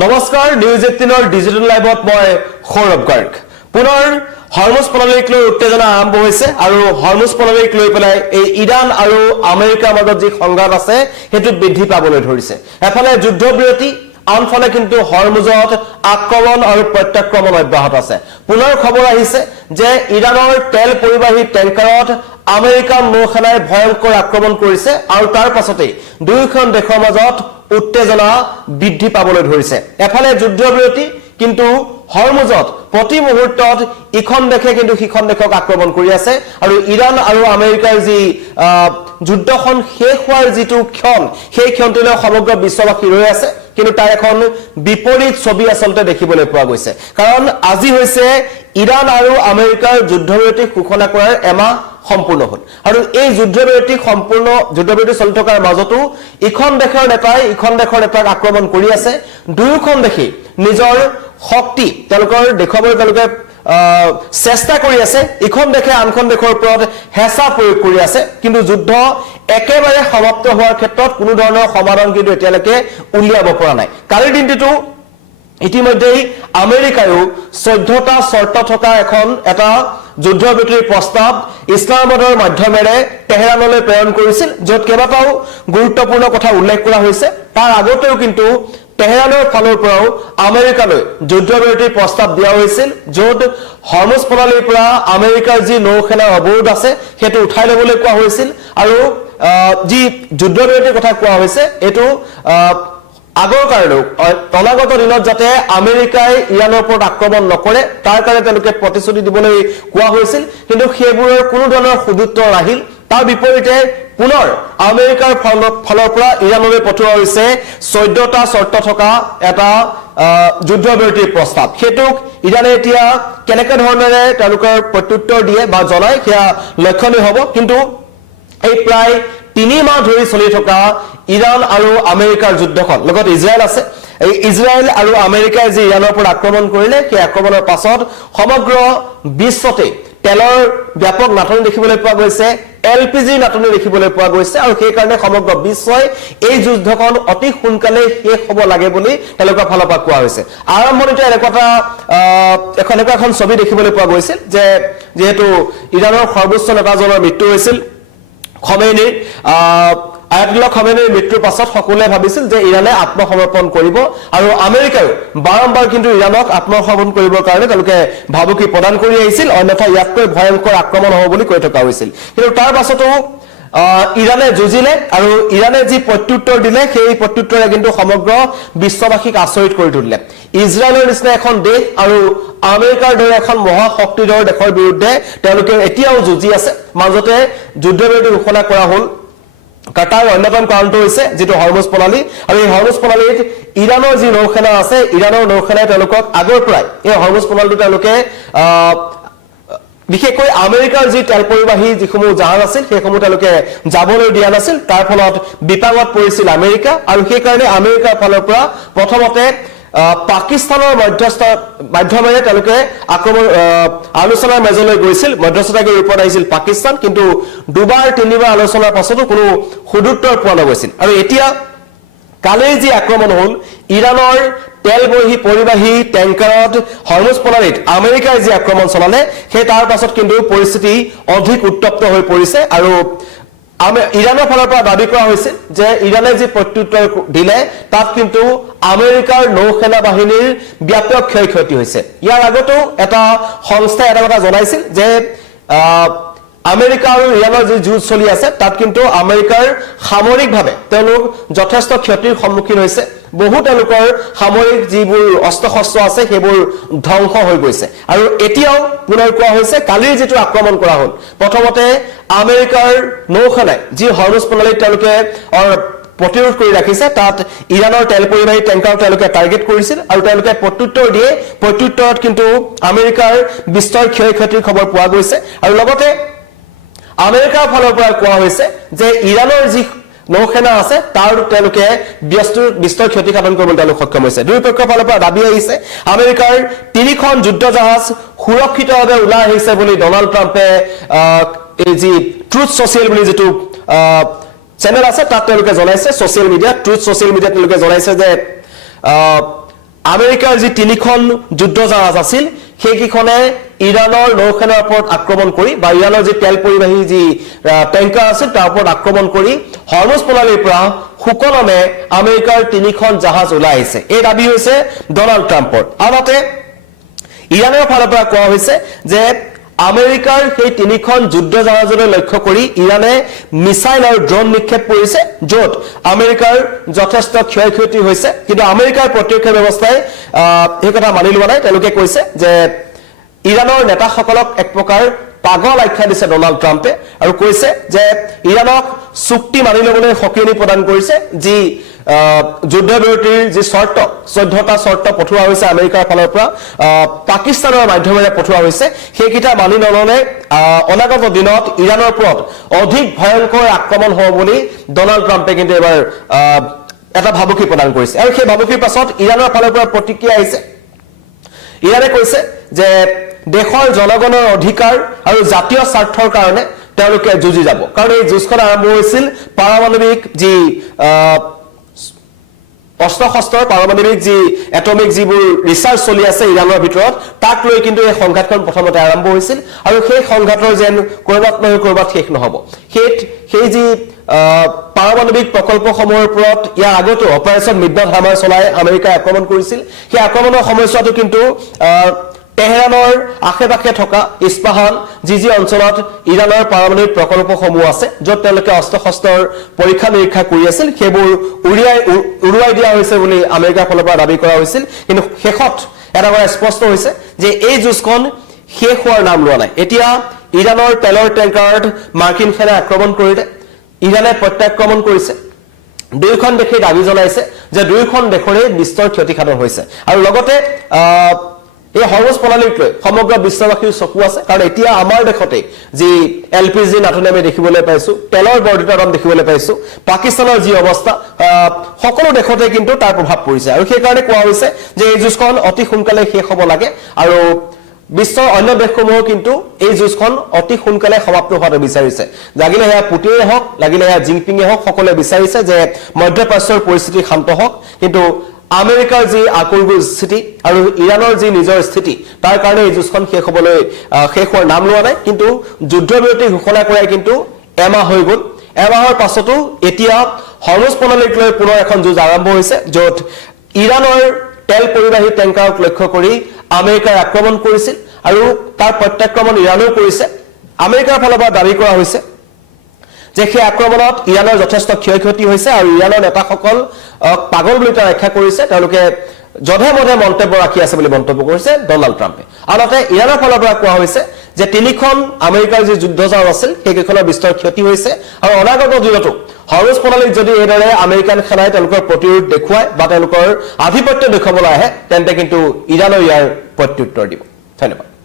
নমস্কাৰ news 18ৰ digital লাইভত মই সৌৰভ গাৰ্গ পুনৰ হৰমুজ প্ৰণালীক লৈ উত্তেজনা আৰম্ভ হৈছে আৰু হৰমুজ প্ৰণালীক লৈ পেলাই এই ইৰাণ আৰু আমেৰিকাৰ মাজত যি সংঘাত আছে হেতু বৃদ্ধি পাবলৈ ধৰিছে এফালে যুদ্ধবিৰতি আনফালে কিন্তু হৰমুজত আক্ৰমণ আৰু প্ৰত্যাক্ৰমণ অব্যাহত আছে পুনৰ খবৰ আহিছে যে ইৰাণৰ তেল পৰিবাহী টেংকাৰত আমেৰিকান নৌসেনাই ভয়ংকৰ আক্ৰমণ কৰিছে আৰু তাৰ পাছতে দুয়োখন দেশৰ মাজত উত্তেজনা বৃদ্ধি পাবলৈ ধৰিছে এফালে যুদ্ধবিৰতি কিন্তু হৰমুজত প্ৰতি মুহূৰ্তত ইখন দেশে কিন্তু সিখন দেশক আক্ৰমণ কৰি আছে আৰু ইৰাণ আৰু আমেৰিকাৰ যি যুদ্ধখন শেষ হোৱাৰ যিটো ক্ষণ সেই ক্ষণটোলৈ সমগ্ৰ বিশ্ববাসী ৰৈ আছে কিন্তু তাৰ এখন বিপৰীত ছবি আসলতে দেখিবলৈ পোৱা গৈছে কাৰণ আজি হৈছে ইৰাণ আৰু আমেৰিকাৰ যুদ্ধবিৰতি ঘোষণা কৰাৰ এমাহ সম্পূৰ্ণ হল আৰু এই যুদ্ধবিৰতি চলি থকাৰ মাজতো ইখন দেশৰ নেতাক আক্ৰমণ কৰি আছে দুয়োখন দেশে নিজৰ শক্তি তেওঁলোকৰ দেখুৱাবলৈ তেওঁলোকে চেষ্টা কৰি আছে ইখন দেশে আনখন দেশৰ ওপৰত হেঁচা প্ৰয়োগ কৰি আছে কিন্তু যুদ্ধ একেবাৰে সমাপ্ত হোৱাৰ ক্ষেত্ৰত কোনো ধৰণৰ সমাধান কিন্তু এতিয়ালৈকে উলিয়াব পৰা নাই কালিৰ দিনটো ইতিমধ্যেই আমেৰিকায়ো 14টা শৰ্ত থকা এটা যুদ্ধবিৰতিৰ প্ৰস্তাৱ ইছলামাবাদৰ মাধ্যমেৰে তেহৰানলৈ প্ৰেৰণ কৰিছিল য'ত কেইবাটাও গুৰুত্বপূৰ্ণ কথা উল্লেখ কৰা হৈছে তাৰ আগতেও কিন্তু তেহৰানৰ ফালৰ পৰাও আমেৰিকালৈ যুদ্ধবিৰতিৰ প্ৰস্তাৱ দিয়া হৈছিল য'ত হৰমুজ প্ৰণালীৰ পৰা আমেৰিকাৰ যি নৌসেনাৰ অৱৰোধ আছে সেইটো উঠাই ল'বলৈ কোৱা হৈছিল আৰু যি যুদ্ধবিৰতিৰ কথা কোৱা হৈছে এইটো আগৰ কাৰণেও অনাগত দিনত যাতে আমেৰিকাই ইৰাণৰ ওপৰত আক্ৰমণ নকৰে তাৰ কাৰণে তেওঁলোকে প্ৰতিশ্ৰুতি দিবলৈ কোৱা হৈছিল কিন্তু সেইবোৰৰ কোনো ধৰণৰ সুদুত্তৰ নাহিল তাৰ বিপৰীতে পুনৰ আমেৰিকাৰ ফালৰ পৰা ইৰাণলৈ পঠোৱা হৈছে 14টা শৰ্ত থকা এটা যুদ্ধবিৰতিৰ প্ৰস্তাৱ হেতুক ইৰাণে এতিয়া কেনেকৈ ধৰণেৰে তেওঁলোকৰ প্ৰত্যুত্তৰ দিয়ে বা জনায় সেয়া লক্ষণীয় হ'ব কিন্তু এই প্ৰায় 3 মাহ ধৰি চলি থকা ইৰাণ আৰু আমেৰিকাৰ যুদ্ধখন লগত ইজৰাইল আছে এই ইজৰাইল আৰু আমেৰিকাই যি ইৰাণৰ ওপৰত আক্ৰমণ কৰিলে সেই আক্ৰমণৰ পাছত সমগ্ৰ বিশ্বতে তেলৰ ব্যাপক নাটনি দেখিবলৈ পোৱা গৈছে এলপিজি নাটনি দেখিবলৈ পোৱা গৈছে আৰু সেই কাৰণে সমগ্ৰ বিশ্বই এই যুদ্ধখন অতি সোনকালে শেষ হ'ব লাগে বুলি তেওঁলোকৰ ফালৰ পৰা কোৱা হৈছে আৰম্ভণিতে এখন ছবি দেখিবলৈ পোৱা গৈছিল যে যেহেতু ইৰাণৰ সৰ্বোচ্চ নেতাজনৰ মৃত্যু হৈছিল খমেইনিৰ আয়াতুল্লাহ খমেইনিৰ মৃত্যুৰ পাছত সকলোৱে ভাবিছিল যে ইৰাণে আত্মসমৰ্পণ কৰিব আৰু আমেৰিকাও বাৰম্বাৰ কিন্তু ইৰাণক আত্মসমৰ্পণ কৰিবৰ কাৰণে তেওঁলোকে ভাবুকি প্ৰদান কৰি আহিছিল অন্যথা ইয়াতকৈ ভয়ংকৰ আক্ৰমণ হ'ব বুলি কৈ থকা হৈছিল কিন্তু তাৰ পাছতো ইৰাণে যুঁজিলে আৰু ইৰাণে যি প্ৰত্যুত্তৰ দিলে সেই প্ৰত্যুত্তৰে কিন্তু সমগ্ৰ বিশ্ববাসীক আচৰিত কৰি তুলিলে ইজৰাইলৰ নিচিনা এখন দেশ আৰু আমেৰিকাৰ দৰে এখন মহাশক্তিধৰ দেশৰ বিৰুদ্ধে তেওঁলোকে এতিয়াও যুঁজি আছে মাজতে যুদ্ধবিৰতি ঘোষণা কৰা হ'ল তাৰ অন্যতম কাৰণটো হৈছে যেটো হৰমুজ প্ৰণালী আৰু এই হৰমুজ প্ৰণালীত ইৰাণৰ যি নৌসেনা আছে ইৰাণৰ নৌসেনাই তেওঁলোকক আগৰ পৰাই এই হৰমুজ প্ৰণালীটো তেওঁলোকে বিশেষকৈ আমেৰিকাৰ যি তেল পৰিবাহী যিসমূহ জাহাজ আছিল সেইসমূহ তেওঁলোকে যাবলৈ দিয়া নাছিল তাৰ ফলত বিপাঙত পৰিছিল আমেৰিকা আৰু সেই কাৰণে আমেৰিকাৰ ফালৰ পৰা প্ৰথমতে পাকিস্তানৰ মাধ্যমেৰে তেওঁলোকে আলোচনাৰ মেজলৈ গৈছিল মধ্যস্থতাকাৰী ৰিপৰ্ট আহিছিল পাকিস্তান কিন্তু দুবাৰ তিনিবাৰ আলোচনাৰ পাছতো কোনো সুদুত্তৰ পোৱা নগৈছিল আৰু এতিয়া কালিৰ যি আক্ৰমণ হ'ল ইৰাণৰ তেল পৰিবাহী টেংকাৰত হৰমুজ প্ৰণালীত আমেৰিকাই যি আক্ৰমণ চলালে সেই তাৰ পাছত কিন্তু পৰিস্থিতি অধিক উত্তপ্ত হৈ পৰিছে আৰু ইৰাণৰ ফালৰ পৰা দাবী কৰা হৈছিল যে ইৰাণে যি প্ৰত্যুত্তৰ দিলে তাত কিন্তু আমেৰিকাৰ নৌসেনা বাহিনীৰ ব্যাপক ক্ষয়ক্ষতি হৈছে ইয়াৰ আগতেও এটা সংস্থাই এটা কথা জনাইছিল যে আমেৰিকা আৰু ইৰাণৰ যি যুঁজ চলি আছে তাত কিন্তু আমেৰিকাৰ সামৰিকভাৱে তেওঁলোক যথেষ্ট ক্ষতিৰ সন্মুখীন হৈছে বহু তেওঁলোকৰ সামৰিক যিবোৰ অস্ত্ৰ-শস্ত্ৰ আছে সেইবোৰ ধ্বংস হৈ গৈছে আৰু এতিয়াও পুনৰ কোৱা হৈছে কালিৰ যেটো আক্ৰমণ কৰা হ'ল প্ৰথমতে আমেৰিকাৰ নৌসেনাই যি হৰমুজ প্ৰণালীত তেওঁলোকে প্ৰতিৰোধ কৰি ৰাখিছে তাত ইৰাণৰ তেল পৰিবাহী টেংকাৰ তেওঁলোকে টাৰ্গেট কৰিছিল আৰু তেওঁলোকে প্ৰত্যুত্তৰ দিয়ে প্ৰত্যুত্তৰত কিন্তু আমেৰিকাৰ বিস্তৰ ক্ষয়ক্ষতিৰ খবৰ পোৱা গৈছে আৰু লগতে আমেৰিকাৰ ফালৰ পৰা কোৱা হৈছে যে ইৰাণৰ যি নৌসেনা আছে তাৰ তেওঁলোকে বিস্তৰ ক্ষতি সাধন কৰিবলৈ তেওঁলোক সক্ষম হৈছে দুই পক্ষৰ ফালৰ পৰা দাবী আহিছে আমেৰিকাৰ 3খন যুদ্ধ জাহাজ সুৰক্ষিতভাৱে ওলাই আহিছে বুলি ডনাল্ড ট্ৰাম্পে এই যি ট্ৰুথ ছ'চিয়েল বুলি যেটো চেনেল আছে তাত তেওঁলোকে জনাইছে social media truth social media তেওঁলোকে জনাইছে যে আমেৰিকাৰ যি তিনিখন যুদ্ধ জাহাজ আছিল সেইকেইখনে ইৰাণৰ নৌসেনাৰ ওপৰত আক্ৰমণ কৰি বা ইৰাণৰ যি তেল পৰিবাহী যি টেংকাৰ আছিল তাৰ ওপৰত আক্ৰমণ কৰি হৰমুজ প্ৰণালীৰ পৰা সুকলমে আমেৰিকাৰ তিনিখন জাহাজ ওলাই আহিছে এই দাবী হৈছে ডনাল্ড ট্ৰাম্পৰ আনহাতে ইৰাণৰ ফালৰ পৰা কোৱা হৈছে যে আমেৰিকাৰ সেই তিনিখন যুদ্ধ জাহাজলৈ লক্ষ্য কৰি ইৰাণে মিসাইল আৰু ড্ৰোন নিক্ষেপ কৰিছে য'ত আমেৰিকাৰ যথেষ্ট ক্ষয়ক্ষতি হৈছে কিন্তু আমেৰিকাৰ প্ৰতিৰক্ষা ব্যৱস্থাই এই কথা মানি লোৱা নাই তেওঁলোকে কৈছে যে ইৰাণৰ নেতাসকলক এক প্ৰকাৰ পাগল আখ্যা দিছে ডনাল্ড ট্ৰাম্পে আৰু কৈছে যে ইৰাণক চুক্তি মানি ল'বলৈ সকিয়নি প্ৰদান কৰিছে যি যুদ্ধবিৰতিৰ যি শৰ্ত 14টা শৰ্ত পঠোৱা হৈছে আমেৰিকাৰ ফালৰ পৰা পাকিস্তানৰ মাধ্যমেৰে পঠোৱা হৈছে সেইকেইটা মানি নললে অনাগত দিনত ইৰাণৰ ওপৰত অধিক ভয়ংকৰ আক্ৰমণ হ'ব বুলি ডনাল্ড ট্ৰাম্পে কিন্তু এবাৰ এটা ভাবুকি প্ৰদান কৰিছে আৰু সেই ভাবুকিৰ পাছত ইৰাণৰ ফালৰ পৰা প্ৰতিক্ৰিয়া আহিছে ইৰাণে কৈছে যে দেশৰ জনগণৰ অধিকাৰ আৰু জাতীয় স্বাৰ্থৰ কাৰণে তেওঁলোকে যুঁজি যাব কাৰণ এই যুঁজখন আৰম্ভ হৈছিল পাৰমাণৱিক যি অস্ত্ৰ-শস্ত্ৰৰ পাৰমাণৱিক যি এটমিক যিবোৰ ৰিচাৰ্চ চলি আছে ইৰাণৰ ভিতৰত তাক লৈ কিন্তু এই সংঘাতখন প্ৰথমতে আৰম্ভ হৈছিল আৰু সেই সংঘাতৰ যেন কৰবাত নহয় কৰবাত শেষ নহব সেই যি পাৰমাণৱিক প্ৰকল্পসমূহৰ ওপৰত ইয়াৰ আগতো অপাৰেশ্যন মিডনাইট হামাৰ চলাই আমেৰিকাই আক্ৰমণ কৰিছিল সেই আক্ৰমণৰ সময়ছোৱাতো কিন্তু তেহৰানৰ আশে-পাশে থকা ইস্পাহান যি অঞ্চলত ইৰাণৰ পাৰমাণৱিক প্ৰকল্পসমূহ আছে য'ত তেওঁলোকে অস্ত্ৰ-শস্ত্ৰৰ পৰীক্ষা নিৰীক্ষা কৰি আছিল সেইবোৰ উৰুৱাই দিয়া হৈছে বুলি আমেৰিকাৰ ফালৰ পৰা দাবী কৰা হৈছিল কিন্তু শেষত এটা কথা স্পষ্ট হৈছে যে এই যুঁজখন শেষ হোৱাৰ নাম লোৱা নাই এতিয়া ইৰাণৰ তেলৰ টেংকাৰত মাৰ্কিন সেনাই আক্ৰমণ কৰিলে ইৰাণে প্ৰত্যাক্ৰমণ কৰিছে দুয়োখন দেশে দাবী জনাইছে যে দুয়োখন দেশৰে বিস্তৰ ক্ষতিসাধন হৈছে আৰু লগতে এই হৰমুজ প্ৰণালীক লৈ সমগ্ৰ বিশ্ববাসীৰ চকু আছে কাৰণ এতিয়া আমাৰ দেশতে যি এলপিজি নাটনি আমি দেখিবলৈ পাইছো তেলৰ বৰ্ধিত দাম দেখিবলৈ পাইছো পাকিস্তানৰ যি অৱস্থা সকলো দেশতে কিন্তু তাৰ প্ৰভাৱ পৰিছে আৰু সেই কাৰণে কোৱা হৈছে যে এই যুঁজখন অতি সোনকালে শেষ হ'ব লাগে আৰু বিশ্বৰ অন্য দেশসমূহ কিন্তু এই যুঁজখন অতি সোনকালে সমাপ্ত হোৱাটো বিচাৰিছে লাগিলে হেয়া পুটিনে হওক লাগিলে হেয়া জিনপিঙে হওক সকলোৱে বিচাৰিছে যে মধ্যপ্ৰাচ্যৰ পৰিস্থিতি শান্ত হওক কিন্তু আমেৰিকাৰ যি আকুলগুল স্থিতি আৰু ইৰাণৰ যি নিজৰ স্থিতি তাৰ কাৰণে এই যুঁজখন শেষ হোৱাৰ নাম লোৱা নাই কিন্তু যুদ্ধবিৰতি ঘোষণা কৰাই কিন্তু এমাহ হৈ গ'ল এমাহৰ পাছতো এতিয়া হৰমুজ প্ৰণালীক লৈ পুনৰ এখন যুঁজ আৰম্ভ হৈছে য'ত ইৰাণৰ তেল পৰিবাহী টেংকাৰক লক্ষ্য কৰি আমেৰিকাই আক্ৰমণ কৰিছিল আৰু তাৰ প্ৰত্যাক্ৰমণ ইৰাণেও কৰিছে আমেৰিকাৰ ফালৰ পৰা দাবী কৰা হৈছে যে সেই আক্ৰমণত ইৰাণৰ যথেষ্ট ক্ষয়ক্ষতি হৈছে আৰু ইৰাণৰ নেতাসকল পাগল বুলি আখ্যা কৰিছে তেওঁলোকে যধে মধে মন্তব্য ৰাখি আছে বুলি মন্তব্য কৰিছে ডনাল্ড ট্ৰাম্পে আনহাতে ইৰাণৰ ফালৰ পৰা কোৱা হৈছে যে তিনিখন আমেৰিকাৰ যি যুদ্ধ জাহাজ আছিল সেইকেইখনৰ বিস্তৰ ক্ষতি হৈছে আৰু অনাগত দিনতো হৰমুজ প্ৰণালীক যদি এইদৰে আমেৰিকান সেনাই তেওঁলোকৰ প্ৰতিৰোধ দেখুৱায় বা তেওঁলোকৰ আধিপত্য দেখুৱাবলৈ আহে তেন্তে কিন্তু ইৰাণে ইয়াৰ প্ৰত্যুত্তৰ দিব ধন্যবাদ